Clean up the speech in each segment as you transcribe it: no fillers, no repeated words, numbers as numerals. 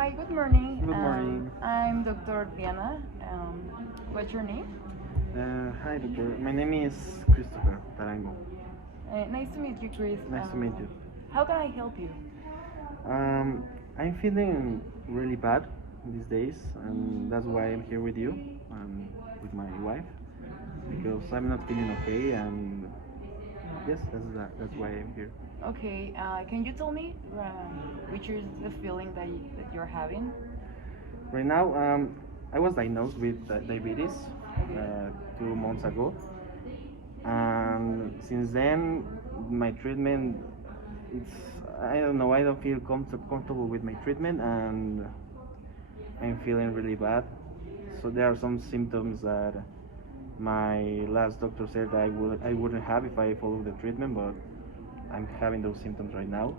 Hi, good morning. Good morning. I'm Dr. Diana. What's your name? Hi, doctor. My name is Christopher Tarango. Nice to meet you, Chris. Nice to meet you. How can I help you? Um, I'm feeling really bad these days, and that's why I'm here with you and with my wife because I'm not feeling okay, and yes, that's why I'm here. Okay, can you tell me which is the feeling that you're having? Right now, I was diagnosed with diabetes Okay. 2 months ago, and since then, my treatment it's I don't know. I don't feel comfortable with my treatment, and I'm feeling really bad. So there are some symptoms that my last doctor said I wouldn't have if I followed the treatment, but I'm having those symptoms right now.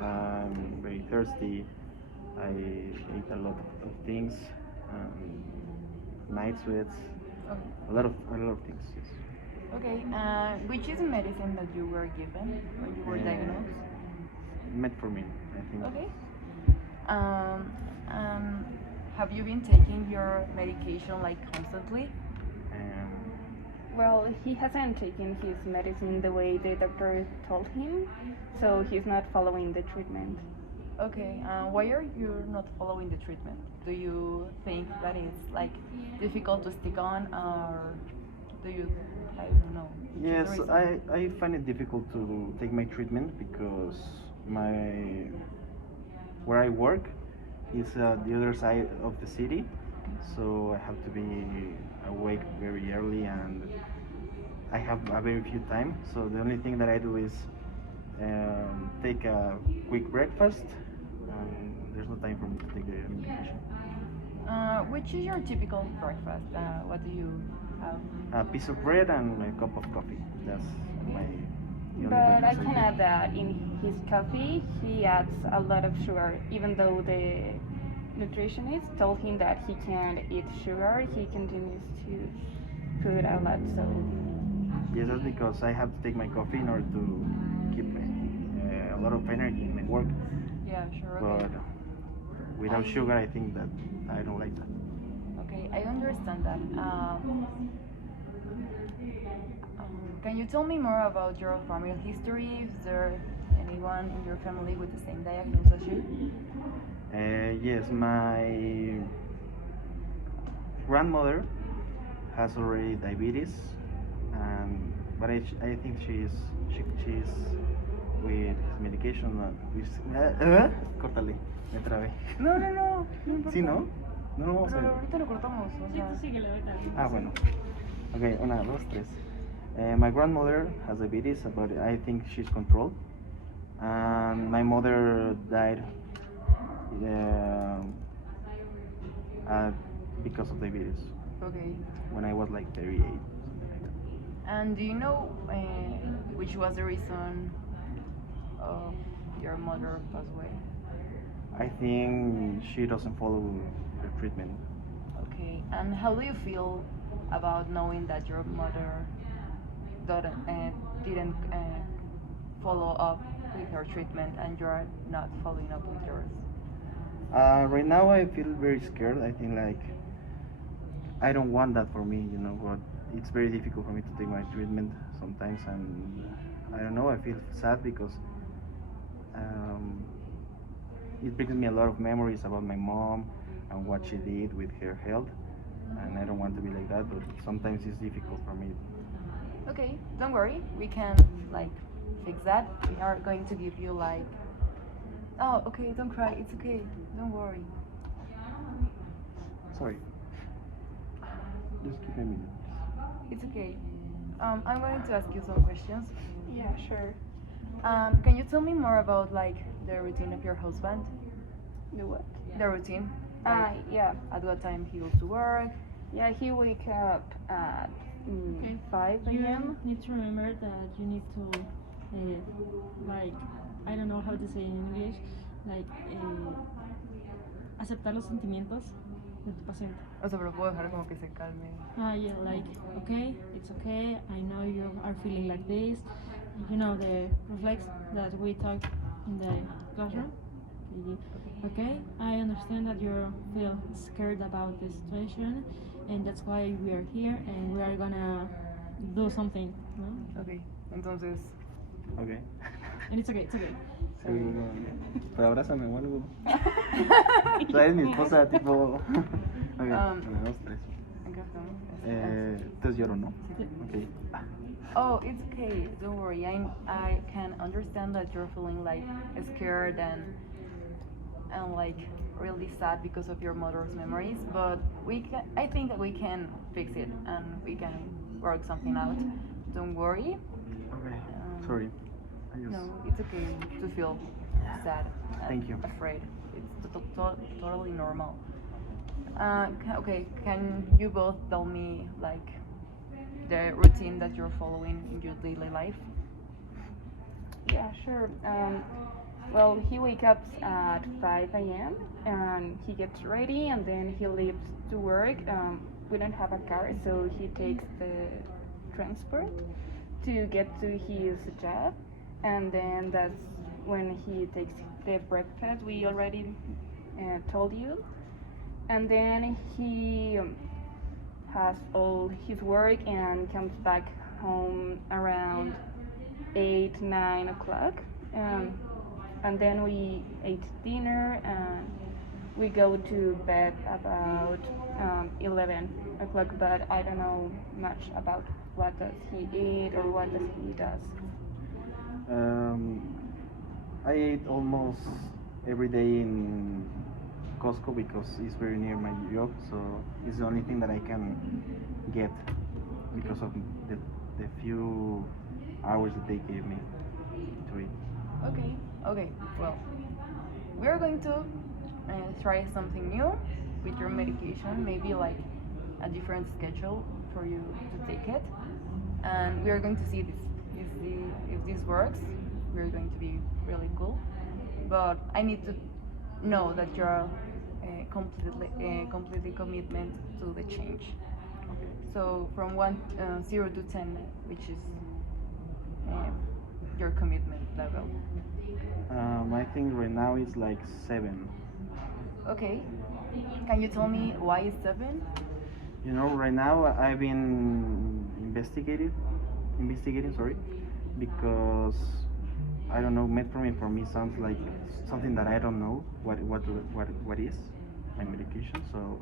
I'm very thirsty. I ate a lot of things, um, night sweats, Okay. a lot of things. Yes. Okay. Which is the medicine that you were given when you were diagnosed? Metformin, I think. Okay. Um, um, have you been taking your medication like constantly? Um, Well, he hasn't taken his medicine the way the doctor told him, so he's not following the treatment. Okay, why are you not following the treatment? Do you think that it's like difficult to stick on, or do you, I don't know, which is the yes, reason? I find it difficult to take my treatment because my where I work is the other side of the city, so I have to be awake very early, and I have a very few time. So the only thing that I do is take a quick breakfast, and there's no time for me to take the medication. Which is your typical breakfast? What do you have? A piece of bread and a cup of coffee. That's Okay. my the only But I breakfast I can add take. that in his coffee, he adds a lot of sugar. Even though the nutritionist told him that he can't eat sugar, he continues to put a lot. So, Yes, that's because I have to take my coffee in order to keep a lot of energy in my work. Yeah, sure. Okay. But without I sugar, I think that I don't like that. okay. I understand that. Can you tell me more about your family history? Is there anyone in your family with the same diagnosis as you? Yes, my grandmother has already diabetes, but I think she's with his medication. Córtale, me trabé. No, no, no, no importa. ¿Sí, no? No, vamos Pero a... ahorita lo cortamos, o sea. Ah, bueno. Okay, una, dos, tres. My grandmother has diabetes, but I think she's controlled. And my mother died uh, uh, because of diabetes Okay. when I was like 38, something like that. And do you know which was the reason of your mother passed away? I think she doesn't follow the treatment. Okay. And how do you feel about knowing that your mother didn't follow up with her treatment and you're not following up with yours? Right now, I feel very scared. I think like I don't want that for me, but it's very difficult for me to take my treatment sometimes, and I don't know. I feel sad because um, it brings me a lot of memories about my mom and what she did with her health, and I don't want to be like that. But sometimes it's difficult for me. Okay, don't worry. We can like fix that. We are going to give you like. Oh, okay. Don't cry. It's okay. Don't worry. Sorry, just give me a minute. It's okay. I'm going to ask you some questions. yeah, sure. Can you tell me more about like the routine of your husband? Do what? The routine. Yeah. At what time he goes to work? Yeah, he wake up at Okay. 5 You a.m. need to remember that you need to, like, I don't know how to say in English, like, aceptar los sentimientos de tu paciente. O sea, pero puedo dejar como que se calme. Yeah, like, okay, it's okay, I know you are feeling like this. You know, the reflex that we talked in the classroom. Okay, I understand that you feel scared about the situation, and that's why we are here, and we are gonna do something, no? Okay, entonces, Okay. And it's okay, it's okay. Sí, pero abrázame o algo. O sea, eres mi esposa, tipo. Ok, Um, una, dos, tres. Entonces lloro, ¿no? Ok. oh, it's okay. Don't worry. I can understand that you're feeling like scared and like really sad because of your mother's memories. But I think that we can fix it and we can work something out. Don't worry. Okay. Sorry. I just. No, it's okay to feel sad and Thank you. afraid. It's totally normal. Okay, can you both tell me like the routine that you're following in your daily life? Yeah, sure. Well, he wakes up at 5 a.m. and he gets ready and then he leaves to work. We don't have a car, so he takes the transport to get to his job, and then that's when he takes the breakfast we already told you, and then he has all his work and comes back home around 8, 9 o'clock. Um, and then we ate dinner and we go to bed about 11 o'clock, but I don't know much about what does he eat or what does he does. Um, I eat almost every day in Costco because it's very near my job, so it's the only thing that I can get because of the, the few hours that they gave me to eat. Okay, okay. Well, we're going to try something new with your medication, maybe like a different schedule for you to take it, and we are going to see if this works. We're going to be really cool, but I need to know that you're completely commitment to the change. Okay. So from 0 to 10, which is uh, your commitment level. I think right now it's like 7. Okay. Can you tell me why is 7? You know, right now I've been investigating, sorry, because I don't know, metformin for me sounds like something that I don't know what is my medication. So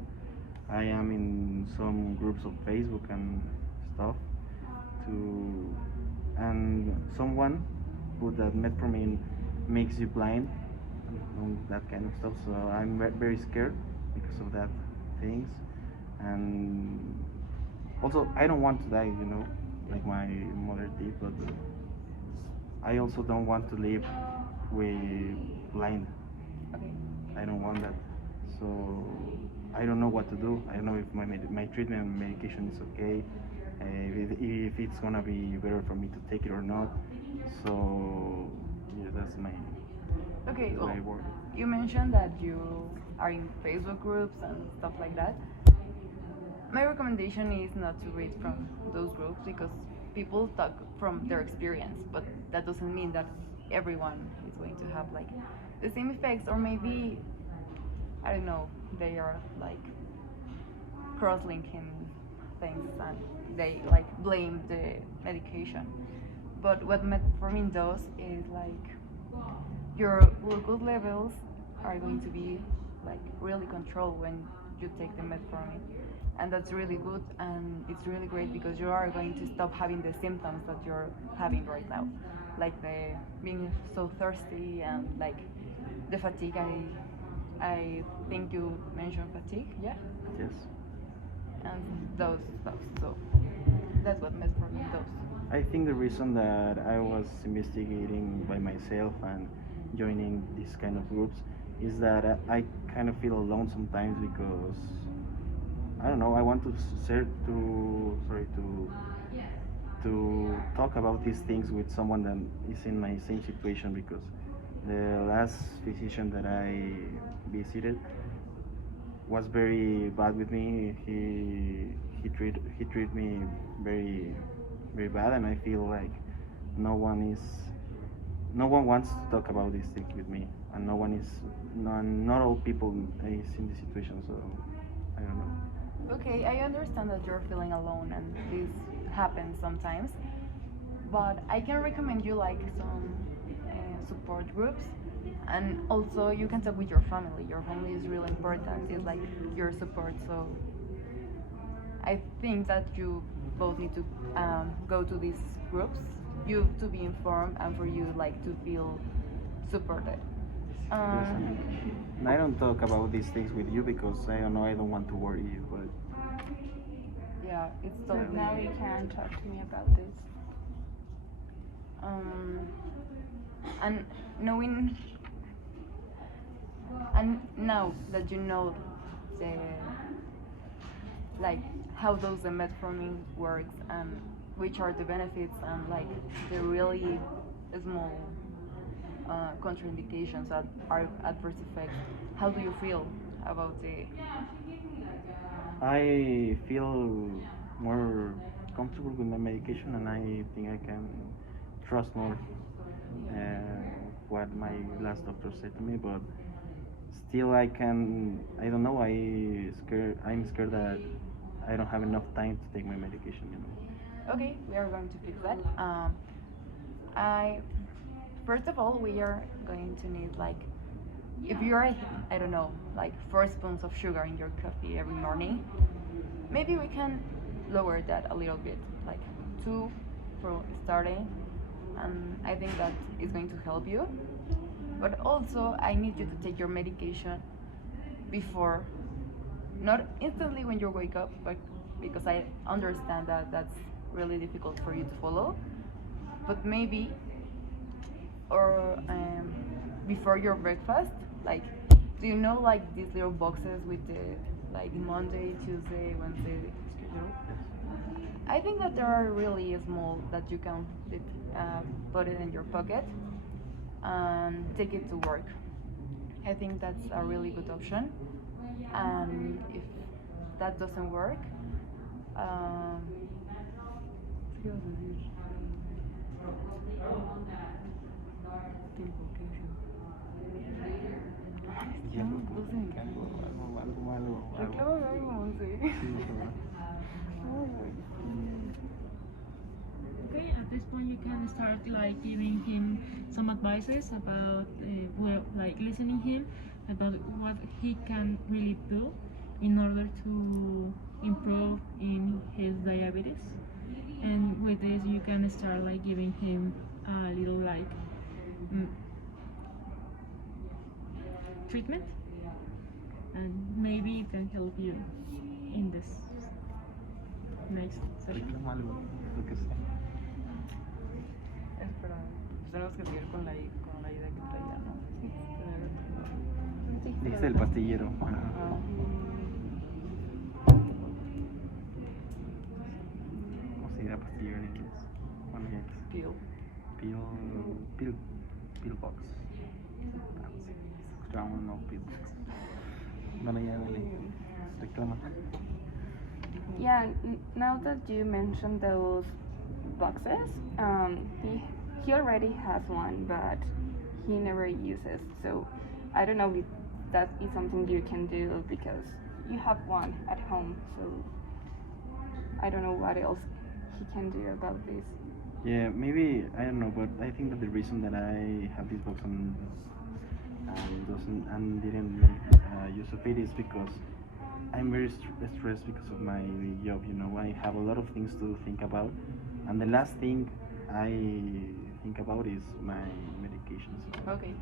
I am in some groups of Facebook and stuff to, and someone put that metformin makes you blind and that kind of stuff. So I'm very scared because of that things, and also I don't want to die, like my mother did, but I also don't want to live with blind. Okay. I don't want that. So I don't know what to do. I don't know if my treatment and medication is okay, if it's gonna be better for me to take it or not. So yeah, Okay, that's well, my work. you mentioned that you are in Facebook groups and stuff like that. My recommendation is not to read from those groups because people talk from their experience, but that doesn't mean that everyone is going to have like the same effects, or maybe I don't know, they are like cross-linking things and they like blame the medication. But what metformin does is like your glucose levels are going to be like really controlled when you take the metformin, and that's really good and it's really great because you are going to stop having the symptoms that you're having right now, like the being so thirsty and like the fatigue. I think you mentioned fatigue, yeah, Yes. and those stuff. So that's what metformin does. I think the reason that I was investigating by myself and joining these kind of groups is that I kind of feel alone sometimes because I don't know. I want to share to sorry to talk about these things with someone that is in my same situation because the last physician that I visited was very bad with me. He treated me very very bad, and I feel like no one is no one wants to talk about these things with me. and no one is, not all people is in the situation. So I don't know. Okay, I understand that you're feeling alone and this happens sometimes, but I can recommend you like some support groups, and also you can talk with your family. Your family is really important. It's like your support. So I think that you both need to go to these groups. You to be informed and for you like to feel supported. Yes, Um, and I don't talk about these things with you because I don't know. I don't want to worry you, but yeah, it's So totally. now you can talk to me about this. Um, and knowing and now that you know the like how those metformin works and which are the benefits and like the really small contraindications that are adverse effects, how do you feel about the I feel more comfortable with my medication, and I think I can trust more what my last doctor said to me. But still, I can. I don't know. I'm scared that I don't have enough time to take my medication. okay, we are going to fix that. I first of all we are going to need like if you're I don't know like 4 spoons of sugar in your coffee every morning, maybe we can lower that a little bit, like 2 for starting, and I think that is going to help you. But also I need you to take your medication before, not instantly when you wake up, but because I understand that that's really difficult for you to follow, but maybe or before your breakfast, like do you know like these little boxes with the like Monday, Tuesday, Wednesday schedule? I think that they are really small that you can uh, put it in your pocket and take it to work. I think that's a really good option. And if that doesn't work, ¿qué ibas a decir? Tiempo, ¿qué Ya lo no tuve, sé. que algo. Reclámame algo, Monse. Sí, por favor. Okay, at this point you can start like giving him some advices about well, like listening him about what he can really do in order to improve in his diabetes. And with this, you can start like giving him a little like mm, treatment, and maybe it can help you in this next session. Reclama algo, lo que sea. Espera, pues tenemos que seguir con con la idea que traía, ¿no? Sí, Dijiste el pastillero. Ah, ¿Cómo se dirá pastillero en inglés? Bueno, ya es. Peel. Pill, pillbox. Ah, sí. Escuchábamos, no, pillbox. Bueno, ya dale. Reclama. Yeah, now that you mentioned those boxes, he already has one, but he never uses. So I don't know if that is something you can do because you have one at home. So I don't know what else he can do about this. Yeah, maybe I don't know, but I think that the reason that I have this box and didn't make use of it is because I'm very stressed because of my job. I have a lot of things to think about, and the last thing I think about is my medications. Okay.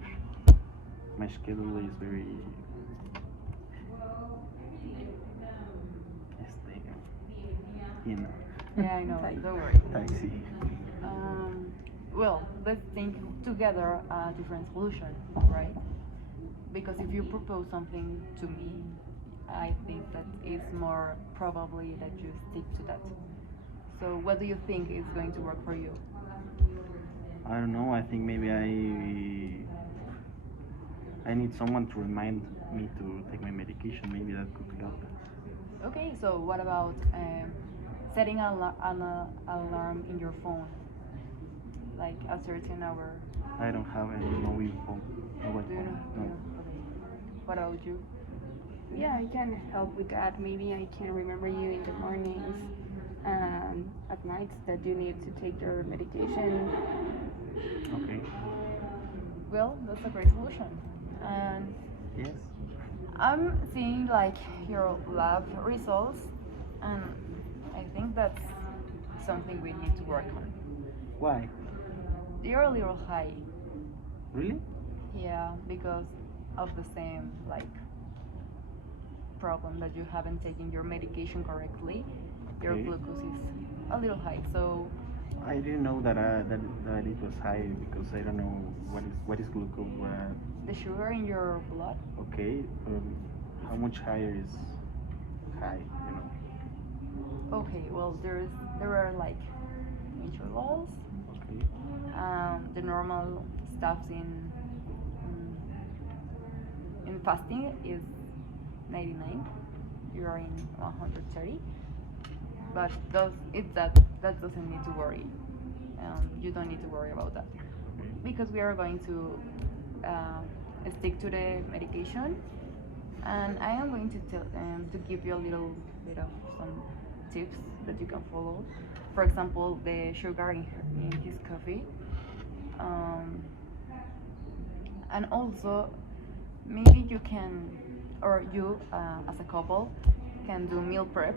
My schedule is very you know, Yeah, I know. Don't worry. taxi. Well, let's think together a different solution, right? Because if you propose something to me, I think that it's more probably that you stick to that. So, what do you think is going to work for you? I don't know. I think maybe I need someone to remind me to take my medication. Maybe that could help. Okay, so what about setting an alarm in your phone? like a certain hour? I don't have any mobile phone. Mobile Do you know? phone. No. Okay. What about you? Yeah, I can help with that. Maybe I can remember you in the mornings and at nights that you need to take your medication. Okay. Well, that's a great solution. And Yes. I'm seeing like your lab results, and I think that's something we need to work on. Why? You're a little high, Really? yeah, because of the same like problem that you haven't taken your medication correctly. Your Okay. glucose is a little high, so I didn't know that it was high because I don't know what is glucose. the sugar in your blood. Okay. How much higher is high? You know. Okay, well there are like nature laws. Okay. The normal stuffs in fasting is 99. You are in 130, but that doesn't need to worry. You don't need to worry about that because we are going to stick to the medication, and I am going to tell to give you a little bit of some tips that you can follow. For example, the sugar in his coffee, um, and also maybe you can, or you as a couple can do meal prep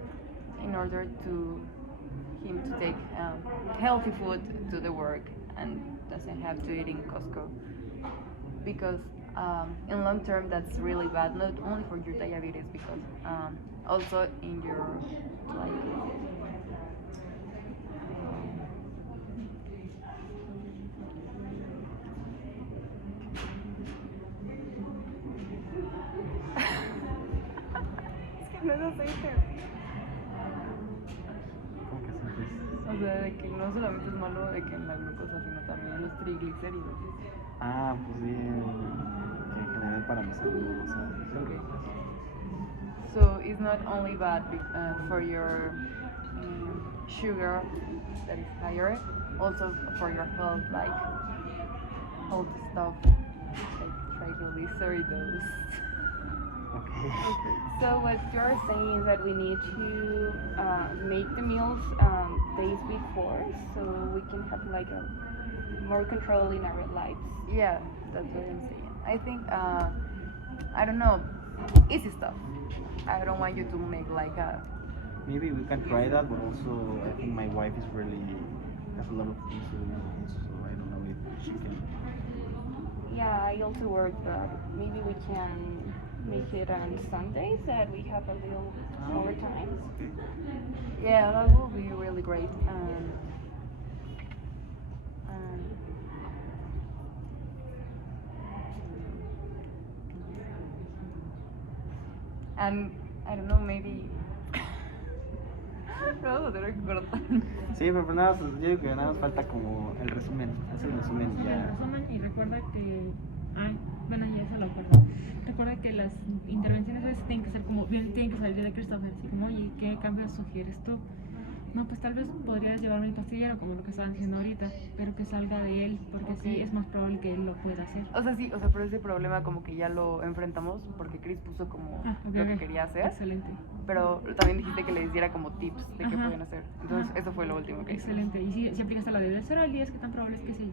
in order to him to take healthy food to the work and doesn't have to eat in Costco because in long term that's really bad, not only for your diabetes because also in your like es que no es aceite. ¿Cómo que sientes? O sea, de que no solamente es malo de que en la glucosa, sino también en los triglicéridos. Ah, pues sí, que en general para mi salud, o sea, Okay. So it's not only bad for your sugar that is higher, also for your health, like all the stuff like triglyceridos. okay. So what you're saying is that we need to make the meals days before, so we can have like a more control in our lives. Yeah, that's what I'm saying. I think I don't know, easy stuff. I don't want you to make like a Maybe we can try that, but also I think my wife is really has a lot of things to do, so I don't know if she can. Yeah, I also work, but maybe we can make it on Sundays that we have a little more time. Okay. yeah, that will be really great. Um, and I don't know, maybe. No vamos a tener que cortar. Sí, pero nada más, yo digo que nada más falta como el resumen, es el resumen y El ya. resumen y recuerda que, ay, bueno, ya se lo acuerdo. Recuerda que las intervenciones a veces tienen que ser como, bien, tienen que salir de Christopher, así como, oye, ¿qué cambios sugieres tú? No, pues tal vez podrías llevarme el pastillero, como lo que estaban diciendo ahorita, pero que salga de él, porque Ok. sí es más probable que él lo pueda hacer. O sea, sí, o sea, pero ese problema como que ya lo enfrentamos porque Chris puso como Ok, lo que ok. quería hacer, Excelente. pero también dijiste que les diera como tips de qué Ajá. pueden hacer. Entonces, Ajá. eso fue lo último que hicimos. Excelente. Y si aplicaste la de del 0 al 10, ¿qué tan probable es que sí?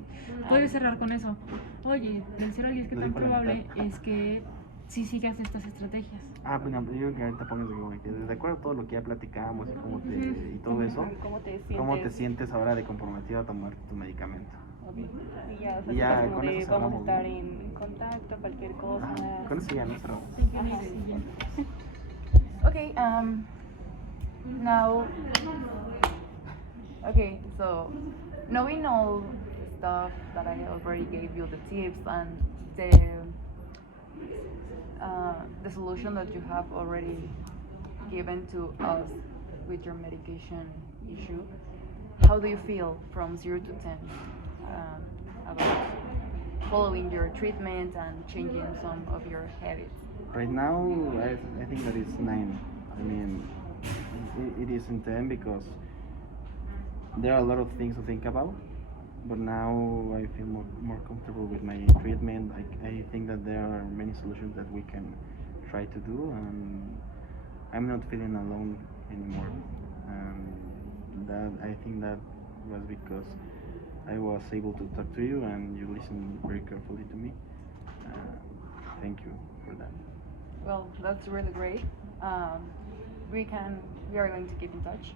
Puedes cerrar con eso. Oye, del 0 al 10, ¿qué Lo tan dijo a la probable mitad. es que sí sigas estas estrategias? Ah, bueno, yo creo que ahorita pongas como que de acuerdo a todo lo que ya platicamos y cómo te, y todo Ujú. eso, ¿Cómo te sientes? ¿cómo te sientes ahora de comprometido a tomar tu medicamento? Ok. Y ya, o sea, Y ya, como con de eso vamos a cerramos, estar ¿no? en contacto, cualquier cosa. Ajá, con eso ya no cerramos. Thank you, Ajá. Nick. Y ya. Okay, now, okay, so knowing all the stuff that I already gave you, the tips and the solution that you have already given to us with your medication issue, how do you feel from 0 to 10 about following your treatment and changing some of your habits? Right now, I think that it's 9. I mean, it isn't 10 because there are a lot of things to think about. but now I feel more comfortable with my treatment. I think that there are many solutions that we can try to do, and I'm not feeling alone anymore. And that I think that was because I was able to talk to you and you listened very carefully to me. Uh, Thank you for that. Well, that's really great. Um, we are going to keep in touch.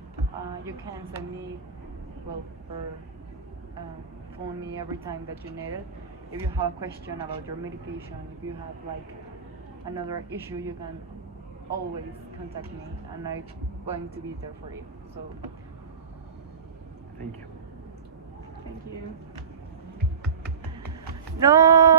You can send me, well, or uh, phone me every time that you need it. If you have a question about your medication, if you have like another issue, you can always contact me, and I'm going to be there for you. So, Thank you. Thank you. no.